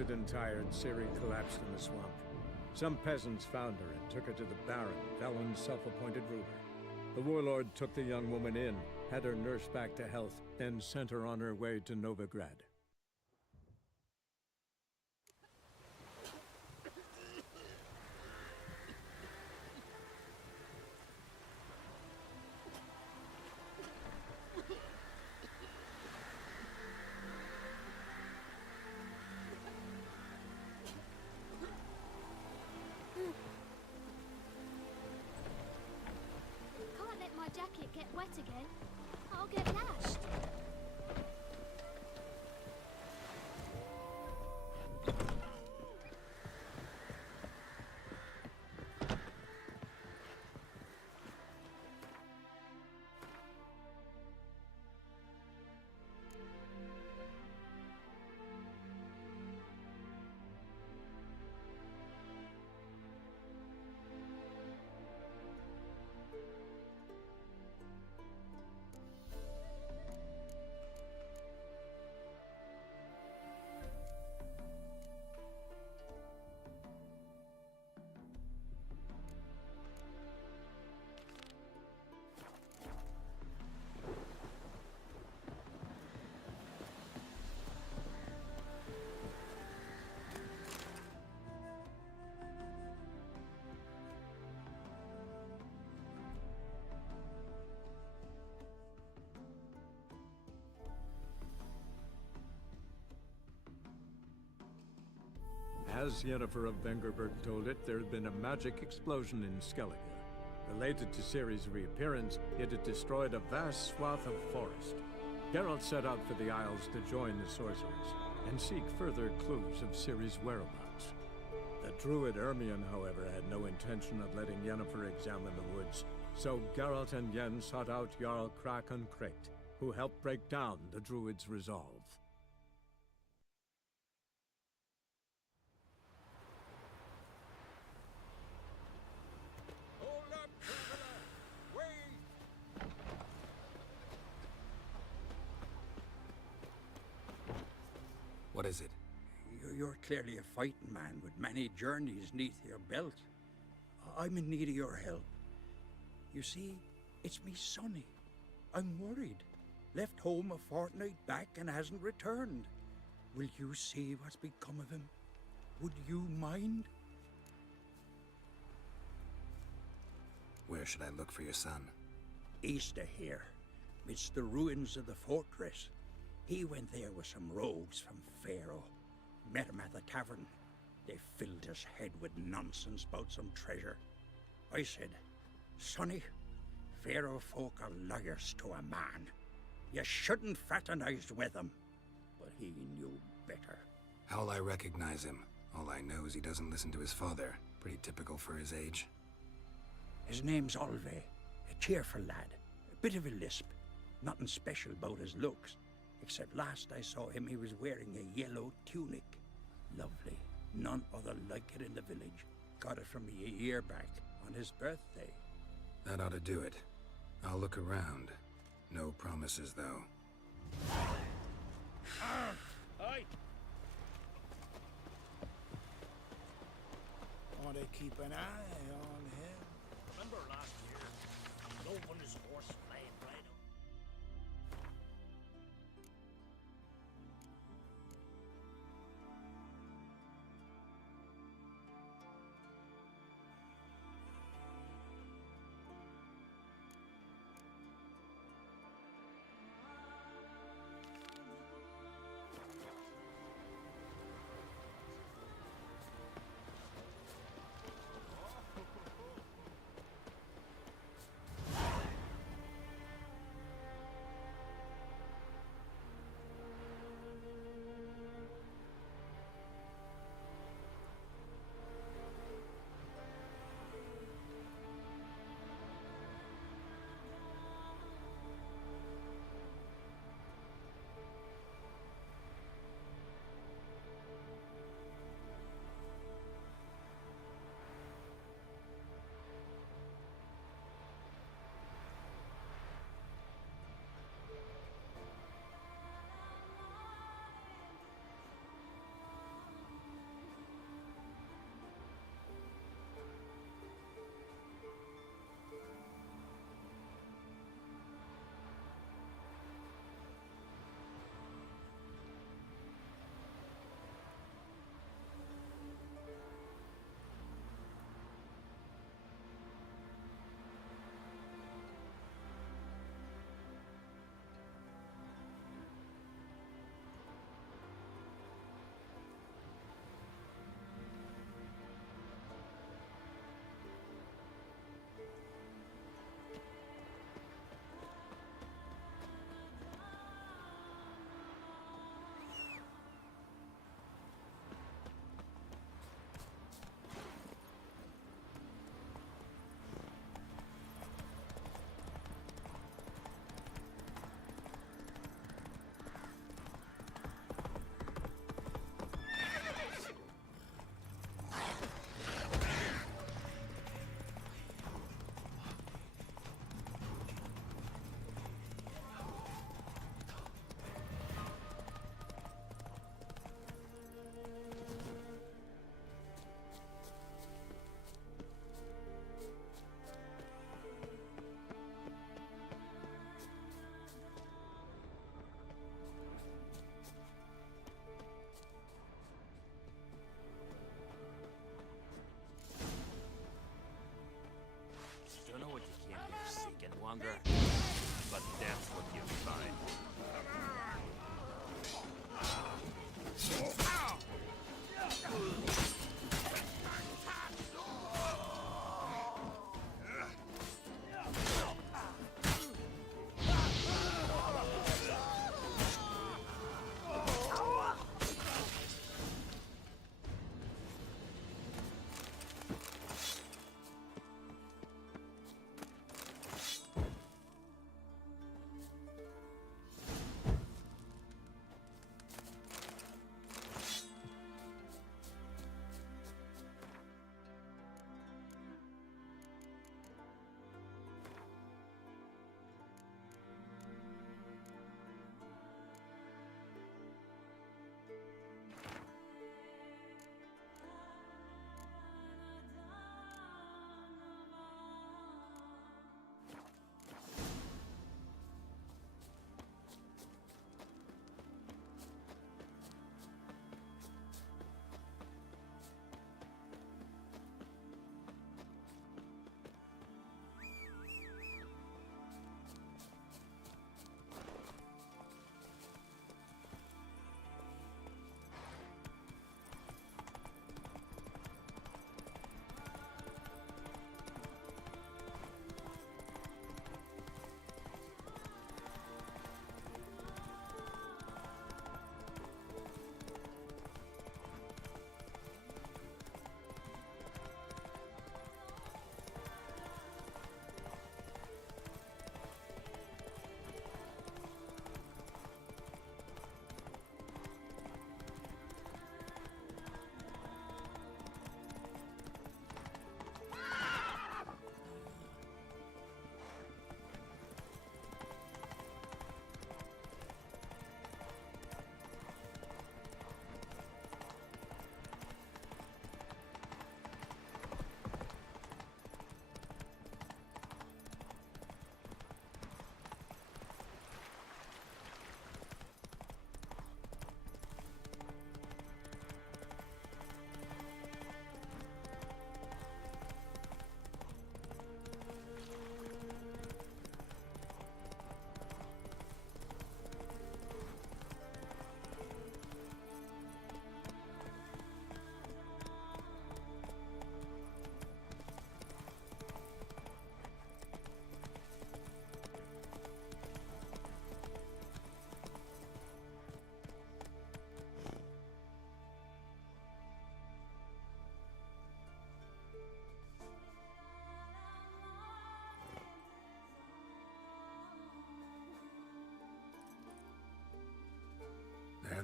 Bloated and tired, Ciri collapsed in the swamp. Some peasants found her and took her to the Baron, Valen's self-appointed ruler. The warlord took the young woman in, had her nursed back to health, then sent her on her way to Novigrad. Can't let my jacket get wet again. I'll get lashed. As Yennefer of Vengerberg told it, there had been a magic explosion in Skellige. Related to Ciri's reappearance, it had destroyed a vast swath of forest. Geralt set out for the Isles to join the sorcerers, and seek further clues of Ciri's whereabouts. The druid Ermion, however, had no intention of letting Yennefer examine the woods, so Geralt and Yen sought out Jarl Krakon Krayt, who helped break down the druid's resolve. Hold up, traveler! Wait! What is it? You're clearly a fighting man with many journeys neath your belt. I'm in need of your help. You see, it's me sonny. I'm worried. Left home a fortnight back and hasn't returned. Will you see what's become of him? Would you mind? Where should I look for your son? East of here, midst the ruins of the fortress. He went there with some rogues from Pharaoh. Met him at the tavern. They filled his head with nonsense about some treasure. I said, Sonny, Pharaoh folk are liars to a man. You shouldn't fraternize with them. But he knew better. How'll I recognize him? All I know is he doesn't listen to his father. Pretty typical for his age. His name's Olve, a cheerful lad. A bit of a lisp. Nothing special about his looks. Except last I saw him, he was wearing a yellow tunic. Lovely. None other like it in the village. Got it from me a year back, on his birthday. That ought to do it. I'll look around. No promises, though. Aye. Want to keep an eye on him. Remember last year? No one his horse flying right up. longer, but that's what you find.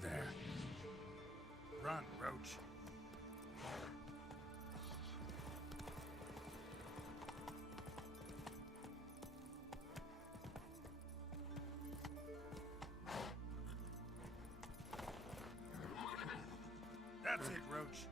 There. Run, Roach. That's it, Roach.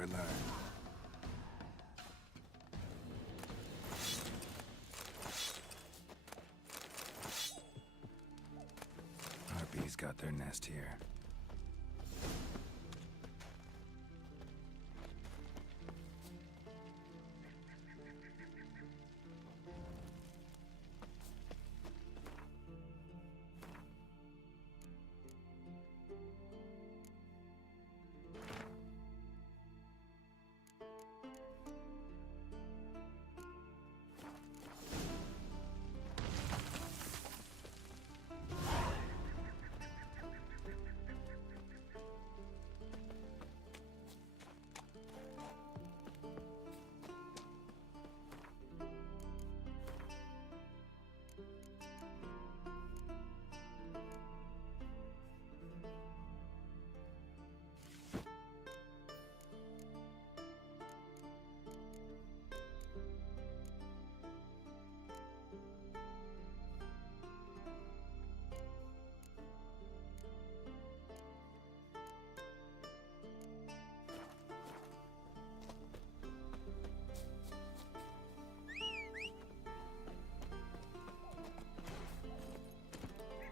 never learn. Harpies got their nest here.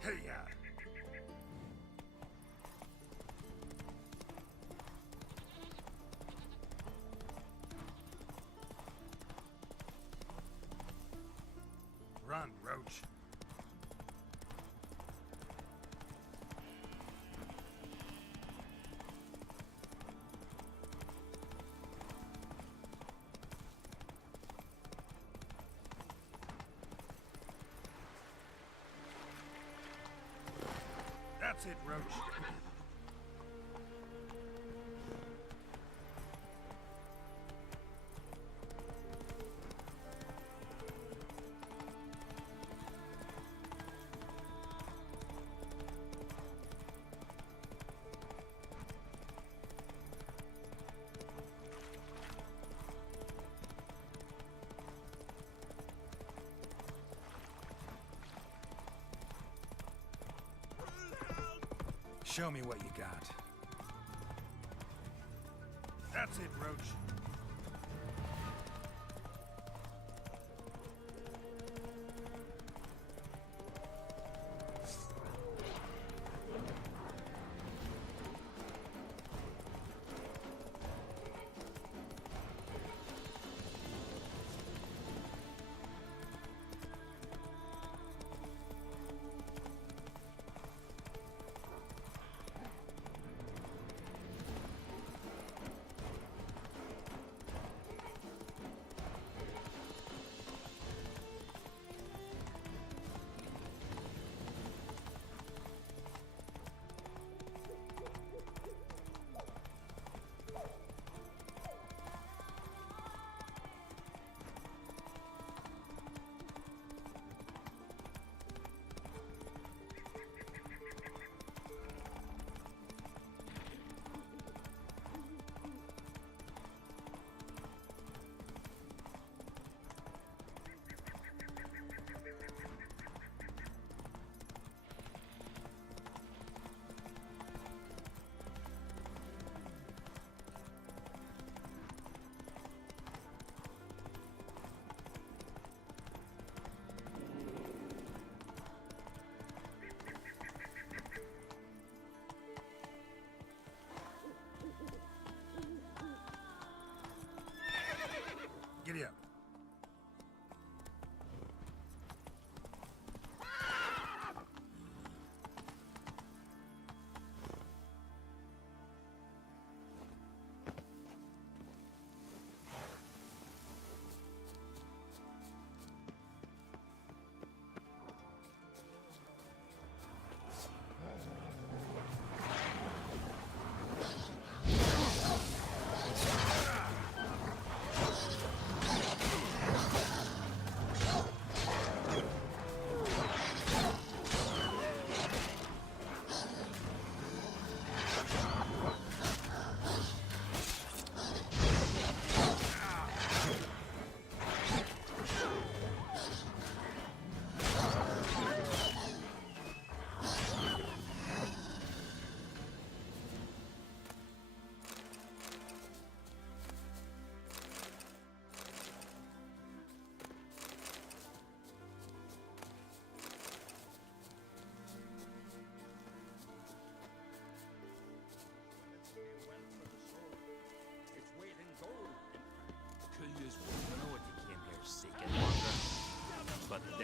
Hey-ya! Run, Roach. That's it, Roach. Show me what you got. That's it, Roach. Giddy up.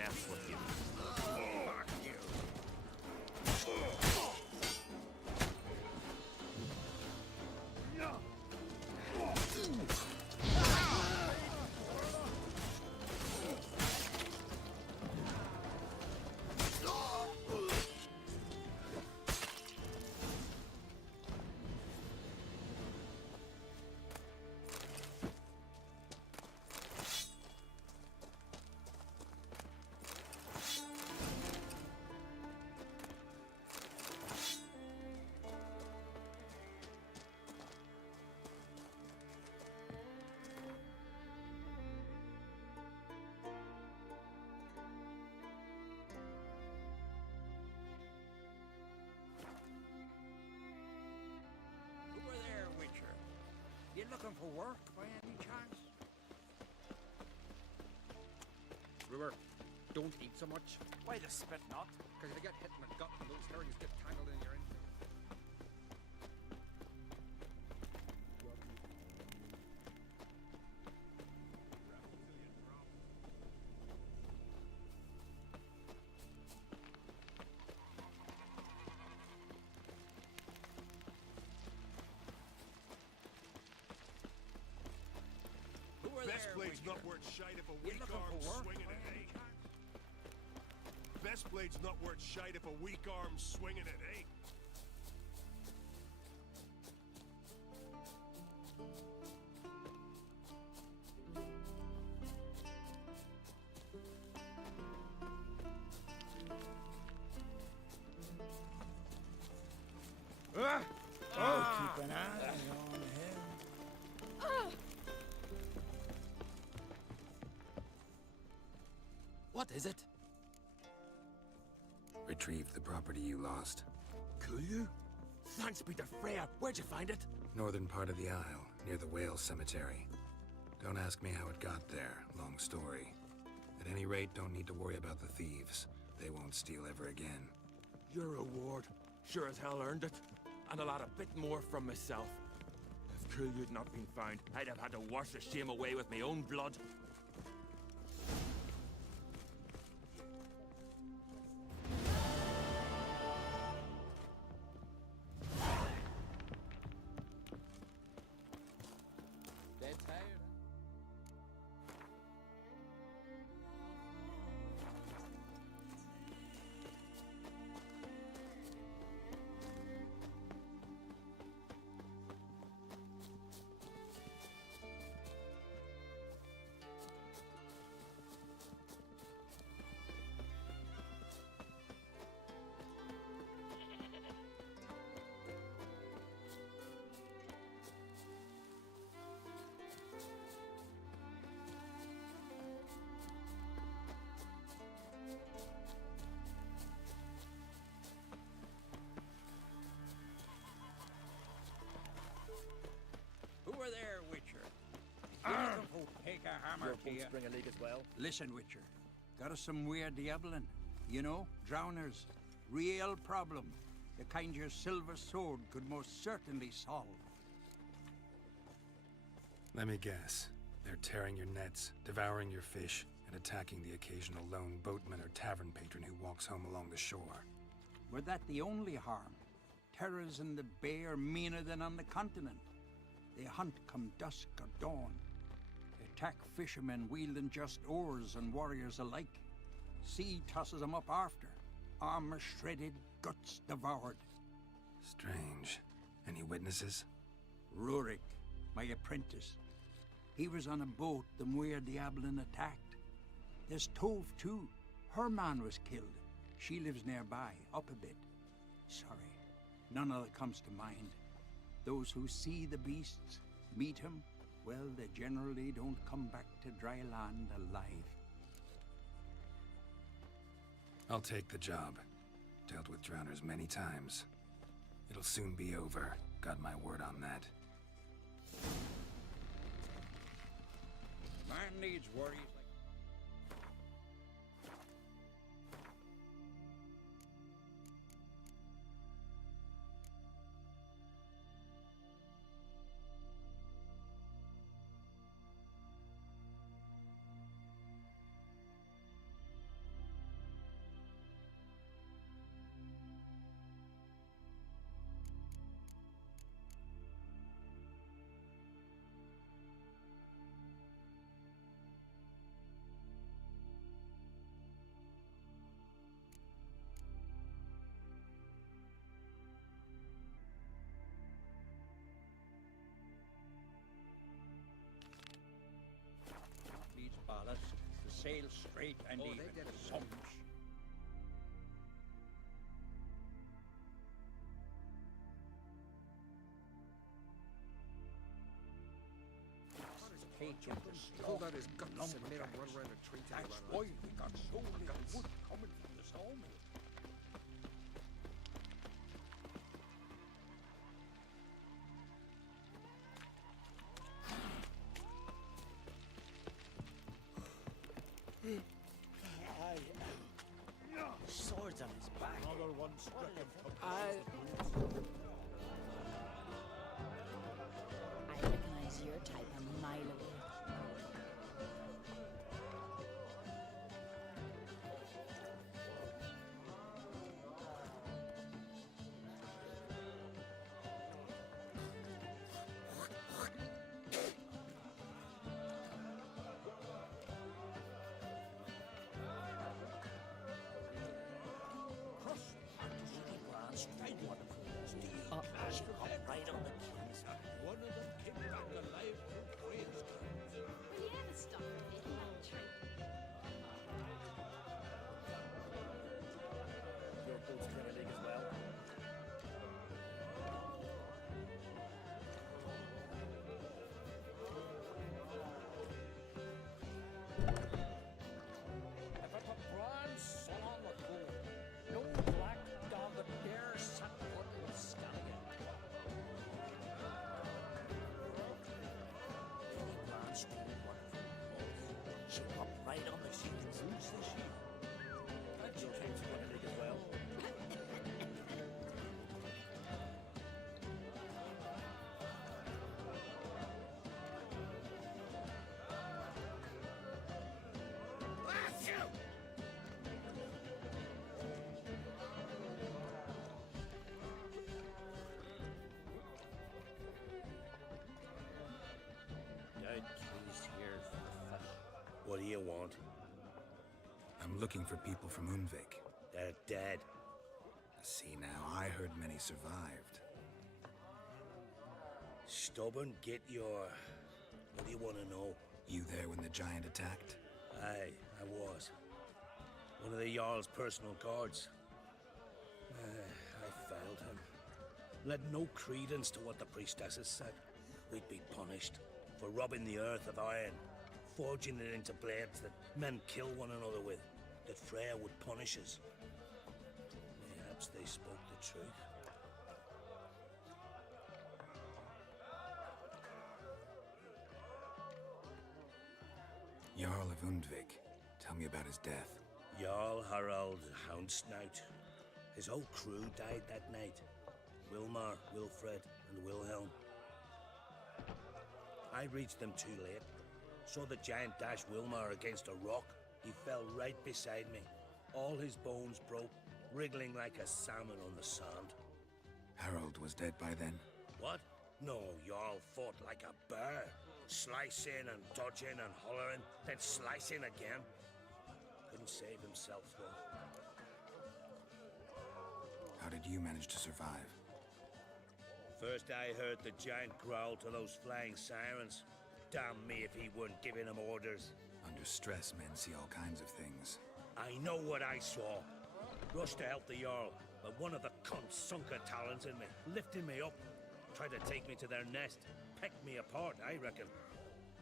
death with you. Fuck you. Who are there, Witcher? You looking for work by any chance? Brewer, don't eat so much, Why the spit not? because you get hit in the gut and those herrings get tangled in your engine. Who are Best there, blade's Witcher? not worth shite if a You weak looking arm's for work swinging by at any eight. chance? Best blade's not worth shite if a weak arm's swinging at eight. Keep an eye on him. What is it? Retrieve the property you lost. Could you? Thanks be to Freya. Where'd you find it? Northern part of the Isle, near the whale cemetery. Don't ask me how it got there. Long story. At any rate, don't need to worry about the thieves. They won't steal ever again. Your reward sure as hell earned it. And a lot a bit more from myself. If Kulyu'd not been found, I'd have had to wash the shame away with my own blood. Dead tired. Who are there, Witcher? You looking for take a hammer Your to boat you? spring a leak as well. Listen, Witcher. Got us some weird diabling. You know, drowners. Real problem. The kind your silver sword could most certainly solve. Let me guess. They're tearing your nets, devouring your fish, and attacking the occasional lone boatman or tavern patron who walks home along the shore. Were that the only harm? Terrors in the bay are meaner than on the continent. They hunt come dusk or dawn. Attack fishermen wielding just oars and warriors alike. Sea tosses them up after. Armor shredded, guts devoured. Strange. Any witnesses? Rurik, my apprentice. He was on a boat the Muir Diablin attacked. There's Tove, too. Her man was killed. She lives nearby, up a bit. Sorry, none of that comes to mind. Those who see the beasts, meet him, well, they generally don't come back to dry land alive. I'll take the job. Dealt with drowners many times. It'll soon be over. Got my word on that. Man needs worries like... sail straight and even. Some Pulled out his guts and made him run around a tree till he That's ran why out. we got so little wood coming from the sawmill. Swords on his back. Another one struck him. I recognize your type a mile away. Right on the king's heart. One of them came back alive to praise God. Will you ever stop hitting that tree? Your boat's kind of big as well. If it a bronze sun on the coal, no black dog would dare set foot in Skellige. Any bronze stone one from both. She hopped right on the sheet. Who's the sheet? Your boat's kind of big as well. Dead keys here for the fish. What do you want? I'm looking for people from Undvik. They're dead. See now, I heard many survived. Stubborn, get your... What do you want to know? You there when the giant attacked? Aye, I was. One of the Jarl's personal guards. I failed him. Led no credence to what the priestesses said. We'd be punished for robbing the earth of iron, forging it into blades that men kill one another with, that Freya would punish us. Perhaps they spoke the truth. Jarl of Undvik. Tell me about his death. Jarl Harald Houndsnout. His whole crew died that night. Wilmar, Wilfred, and Wilhelm. I reached them too late. Saw the giant dash Wilmar against a rock. He fell right beside me. All his bones broke, wriggling like a salmon on the sand. Harold was dead by then. What? No, Jarl fought like a bear. Slicing and dodging and hollering, then slicing again. Couldn't save himself, though. How did you manage to survive? First I heard the giant growl to those flying sirens. Damn me if he weren't giving them orders. Under stress, men see all kinds of things. I know what I saw. Rushed to help the Jarl, but one of the cunts sunk her talons in me, lifting me up. Tried to take me to their nest. Pecked me apart, I reckon.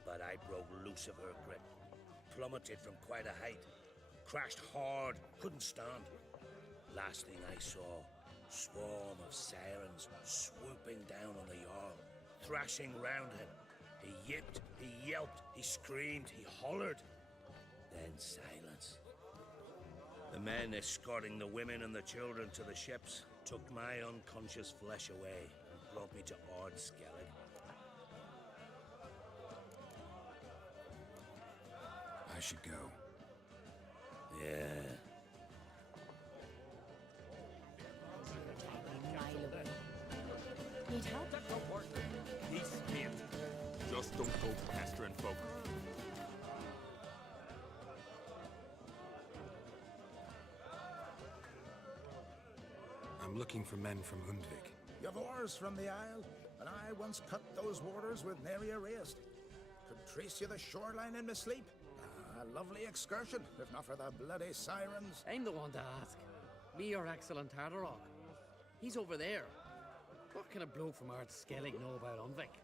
But I broke loose of her grip. Plummeted from quite a height. Crashed hard, couldn't stand. Last thing I saw, swarm of sirens swooping down on the Jarl, thrashing round him. He yipped, he yelped, he screamed, he hollered. Then silence. The men escorting the women and the children to the ships took my unconscious flesh away and brought me to Ard Skellig. I should go. Yeah. A mile away. Need help? That don't work. Peace, mate. Just don't go pestering folk. I'm looking for men from Undvik. You've oars from the Isle, and I once cut those waters with nary a rest. Could trace you the shoreline in my sleep. A lovely excursion, if not for the bloody sirens. I'm the one to ask. Me, your excellent Tartarock. He's over there. What can a bloke from Ard Skellig know about Unvik?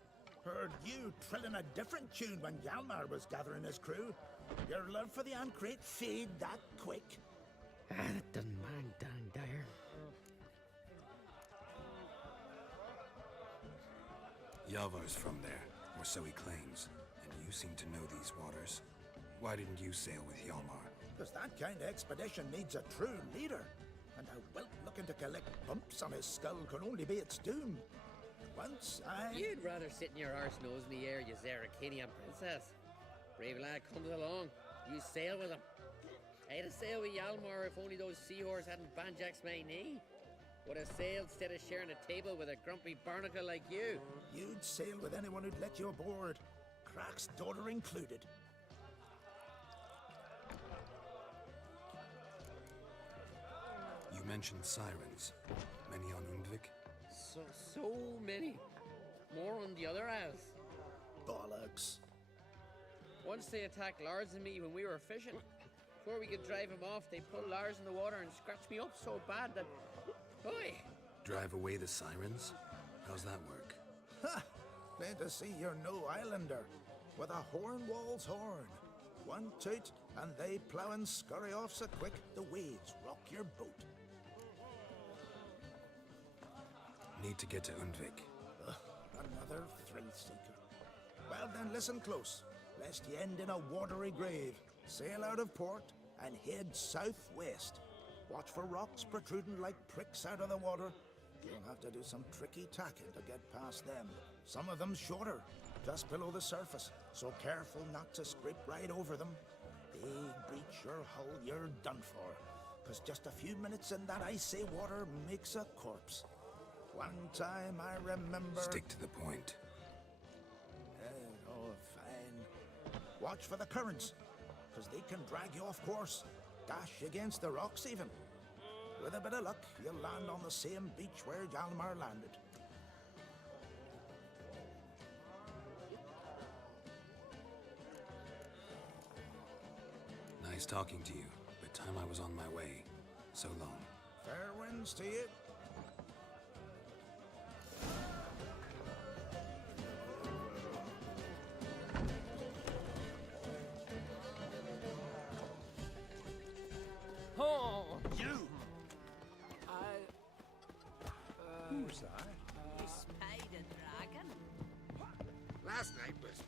Heard you trilling a different tune when Hjalmar was gathering his crew. Your love for the Ancrate fade that quick. That doesn't mind dang dire. Yavar's from there, or so he claims, and you seem to know these waters. Why didn't you sail with Hjalmar? Because that kind of expedition needs a true leader. And a whelp looking to collect bumps on his skull can only be its doom. Once I... You'd rather sit in your arse nose in the air, you Zarakinian princess. Brave lad comes along. You sail with him. I'd have sailed with Hjalmar if only those seahorse hadn't banjaxed my knee. Would have sailed instead of sharing a table with a grumpy barnacle like you. You'd sail with anyone who'd let you aboard. Crack's daughter included. You mentioned sirens. Many on Undvik? So many. More on the other as. Bollocks. Once they attacked Lars and me when we were fishing. Before we could drive him off, they pulled Lars in the water and scratched me up so bad that... Oi! Drive away the sirens? How's that work? Ha! Plain to see you're no islander. With a horn wall's horn. One toot, and they plough and scurry off so quick the waves rock your boat. Need to get to Undvik. Another thrill seeker. Well then, listen close, lest ye end in a watery grave. Sail out of port and head southwest. Watch for rocks protruding like pricks out of the water. You'll have to do some tricky tacking to get past them. Some of them shorter, just below the surface, so careful not to scrape right over them. They breach your hull, you're done for. 'Cause just a few minutes in that icy water makes a corpse. One time I remember... Stick to the point. Oh, fine. Watch for the currents, 'cause they can drag you off course. Dash against the rocks even. With a bit of luck, you'll land on the same beach where Hjalmar landed. Nice talking to you, but time I was on my way. So long. Fair winds to you. Oh! You! Who's that? You spied a dragon? Last night was...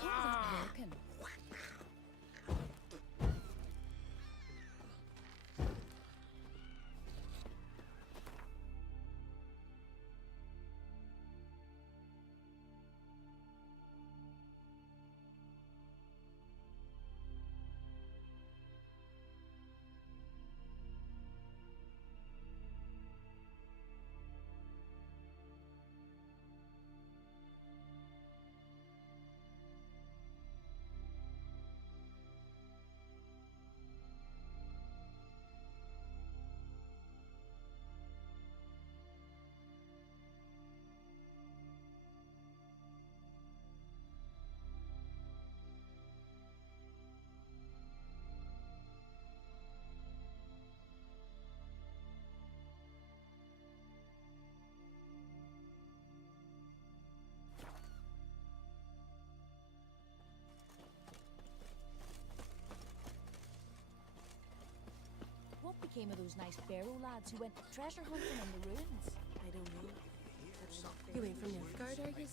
Working. What became of those nice Barrow lads who went treasure hunting in the ruins? I don't know. You ain't from Nilfgaard, are you?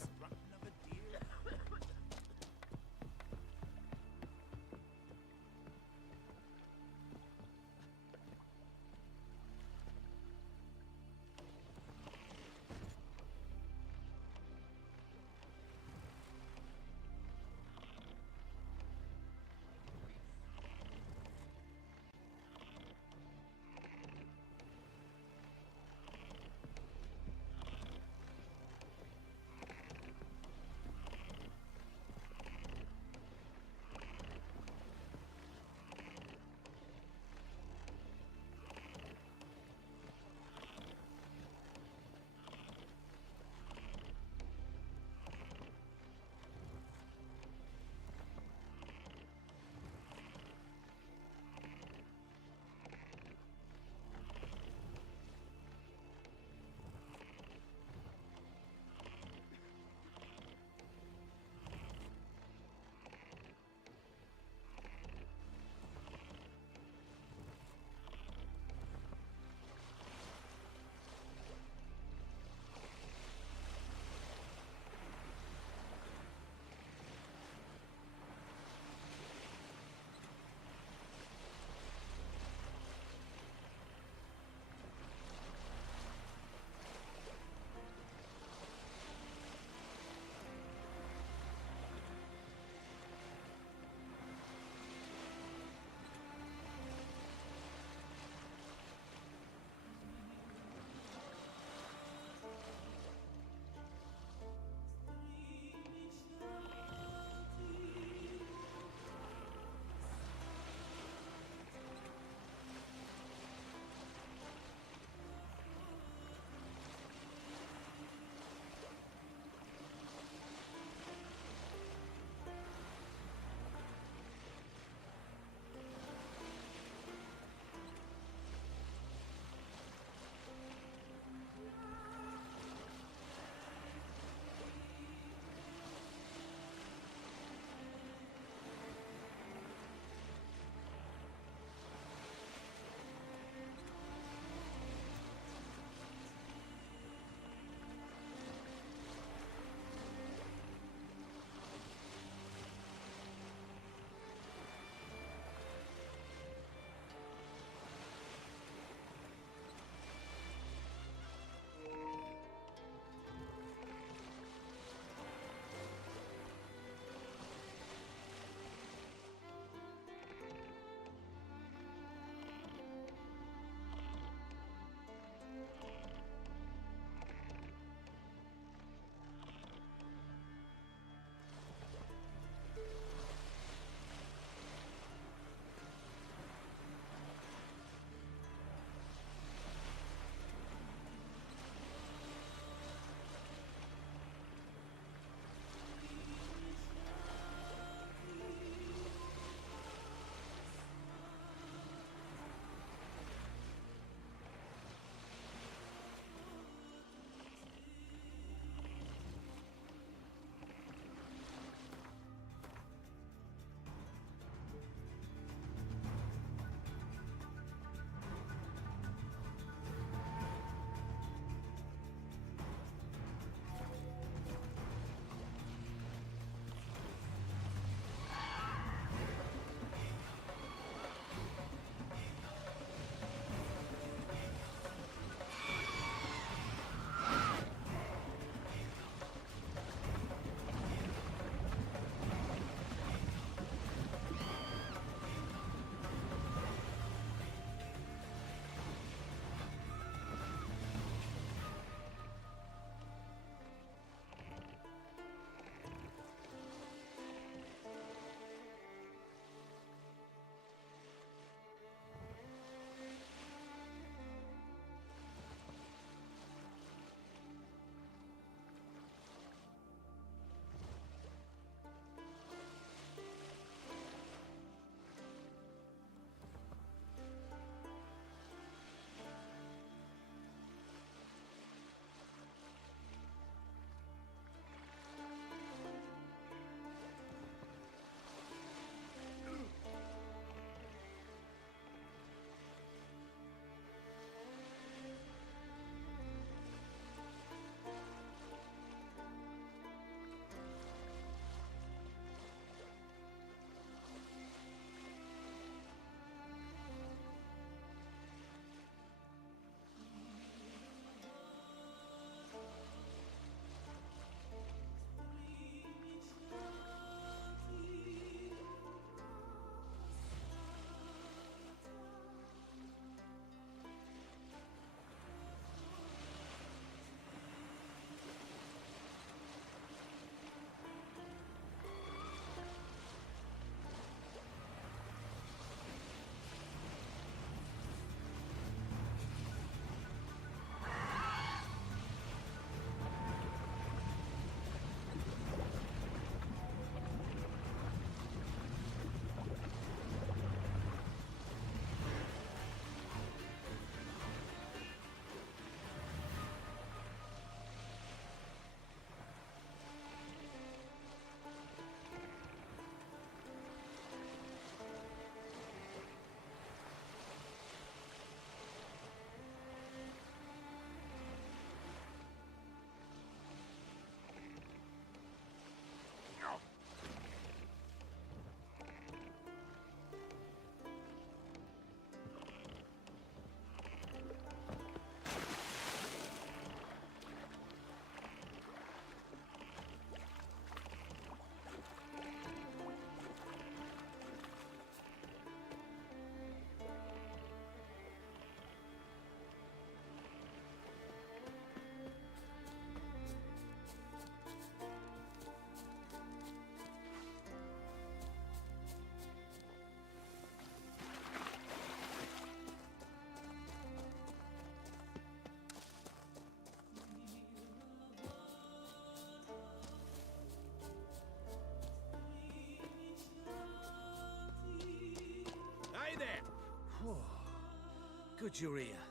Good you're here.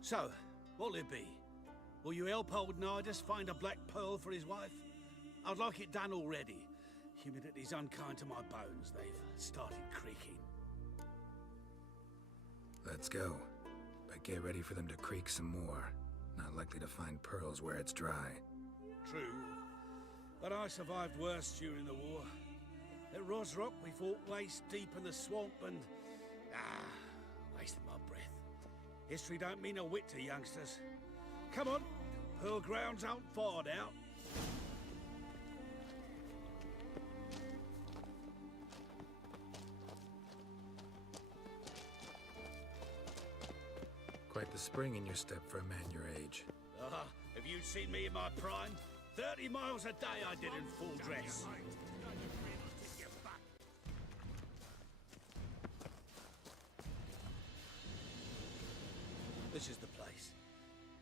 So, what'll it be? Will you help old Nidus find a black pearl for his wife? I'd like it done already. Humidity's unkind to my bones. They've started creaking. Let's go. But get ready for them to creak some more. Not likely to find pearls where it's dry. True. But I survived worse during the war. At Rosrock, we fought waist deep in the swamp and... wasted my breath. History don't mean a whit to youngsters. Come on, Pearl Grounds aren't far now. Quite the spring in your step for a man your age. Have you seen me in my prime? 30 miles a day I did in full dress. This is the place.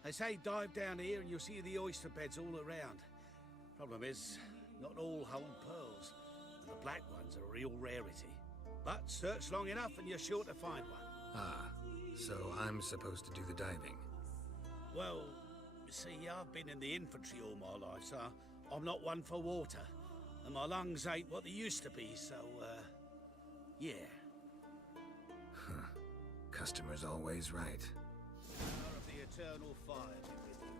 They say dive down here and you'll see the oyster beds all around. Problem is, not all hold pearls. And the black ones are a real rarity. But search long enough and you're sure to find one. So I'm supposed to do the diving. Well, you see, I've been in the infantry all my life, so I'm not one for water. And my lungs ain't what they used to be, so, yeah. Huh. Customer's always right. Power of the eternal fire be with you.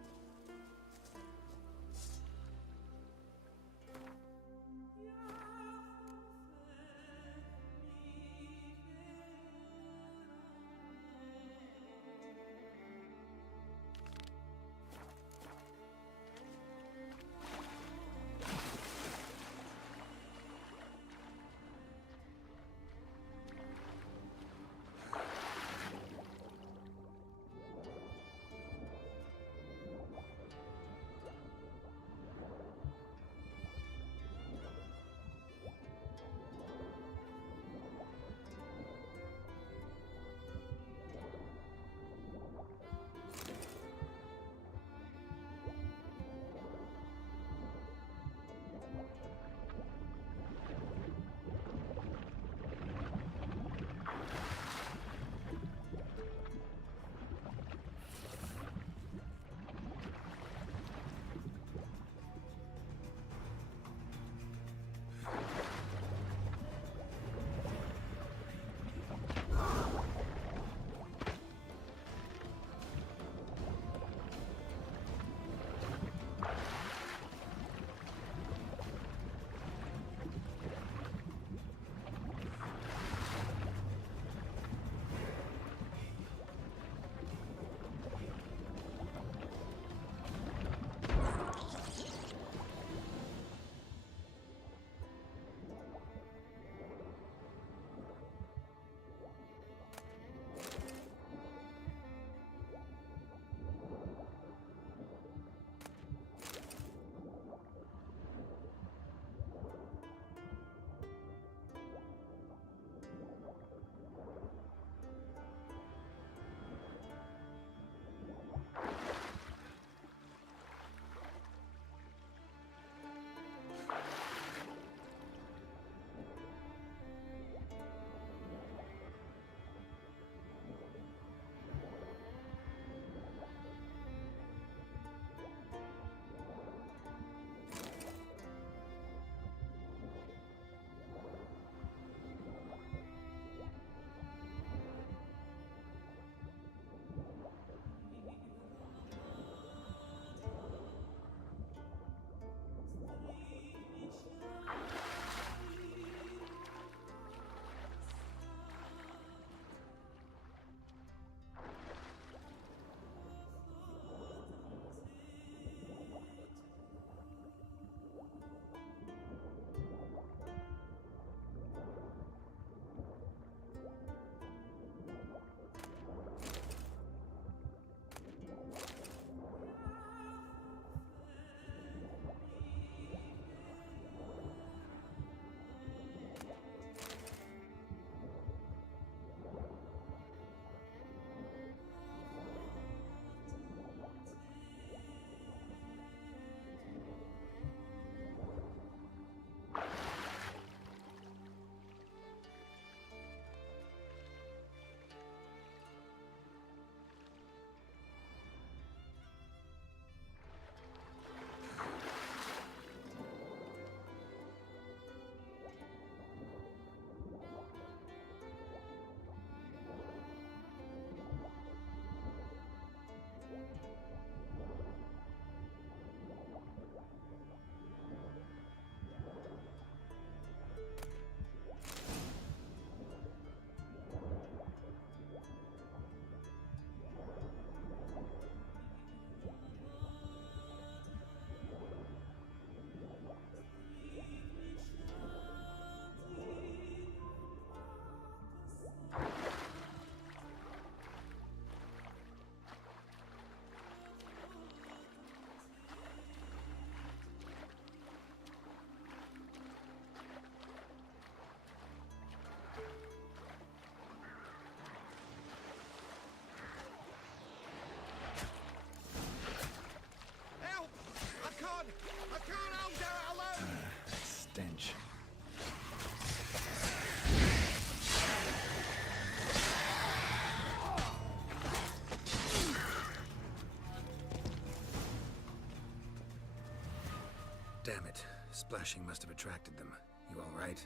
Damn it. Splashing must have attracted them. You all right?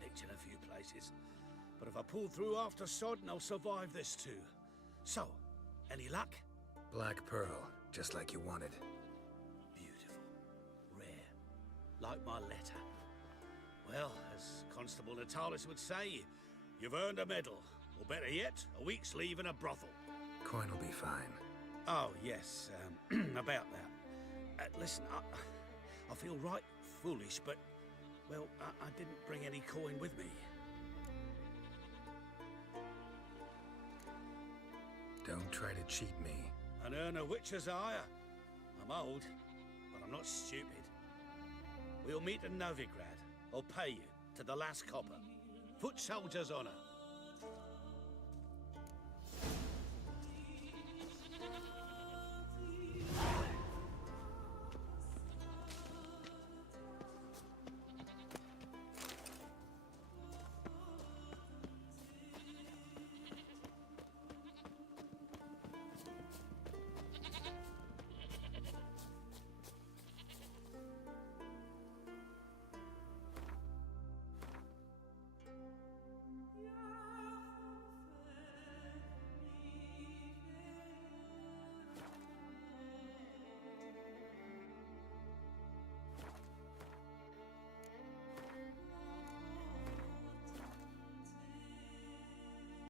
Nicked in a few places. But if I pull through after Sodden, I'll survive this too. So, any luck? Black Pearl, just like you wanted. Beautiful. Rare. Like my letter. Well, as Constable Natalis would say, you've earned a medal. Or better yet, a week's leave in a brothel. Coin will be fine. Oh, yes, about that. Listen, I feel right foolish, but, well, I didn't bring any coin with me. Don't try to cheat me. An earn a witcher's hire. I'm old, but I'm not stupid. We'll meet in Novigrad. I'll pay you to the last copper. Foot soldier's honor.